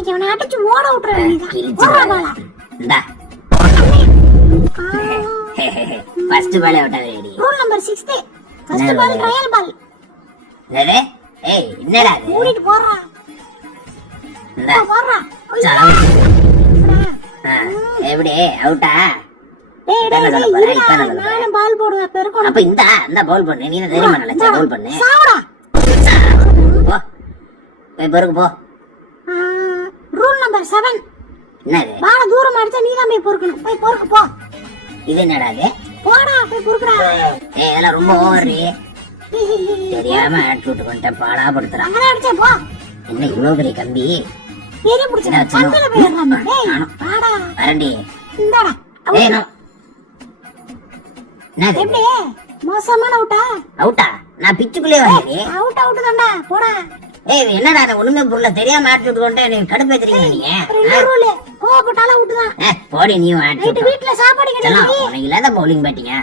இன்னைக்கு அவனை அடிச்சு ஓட விட்டுறேன். இந்தா ஃபர்ஸ்ட் பால் அவுட் ஆவறேடி. Rule number 6 first ball trial ball. என்னடா ஏய் என்னடா இது ஓடிட்டு போறா. இந்தா போறா. எப்படி அவுட்டா? டேய் நான் பால் போடுவேன் பெருக்கணும். அப்ப இந்த பால் பண்ணு. நீ என்ன தெரியுமா நினைச்ச பால் பண்ணு. சாவுடா. போ போய் பெருக்கு போ. ரூல் நம்பர் 7 என்னது? பால தூரம் அடிச்சா நீ தான் போய் பொறுக்கணும். போய் பொறுக்கு போ. இது என்னடா இது? போடா போய் பொறுக்குடா. ஏய் இதெல்லாம் ரொம்ப ஓவர். தெரியாம ஆட்டிட்டு கொண்டே பாடா படுத்துறான். அங்க அடிச்சே போ. என்ன இவ்வளவு பெரிய கம்பி? ஏறி புடிச்சா சந்தில போயிரலாம். டேய் பாடா. வரண்டி. இந்தாடா. ஏய் நோ. என்னது? எப்படி மோசமான அவுட்டா? அவுட்டா? நான் பிச்சுக்குள்ளே வரேன். அவுட் தான்டா. போடா. ஏய் என்னடா அது ஒண்ணுமே புரியல. தெரியாம ஆட்டிட்டு கொண்டே நீ கடுப்பேத்துறீங்க நீங்க. ரூல் கோபப்பட்டால அவுட் தான். போடி நீ ஆட்டி. வீட்ல சாப்பாடு கிடையாது. உனக்கு இல்லாத பவுலிங் பேட்டிங்க.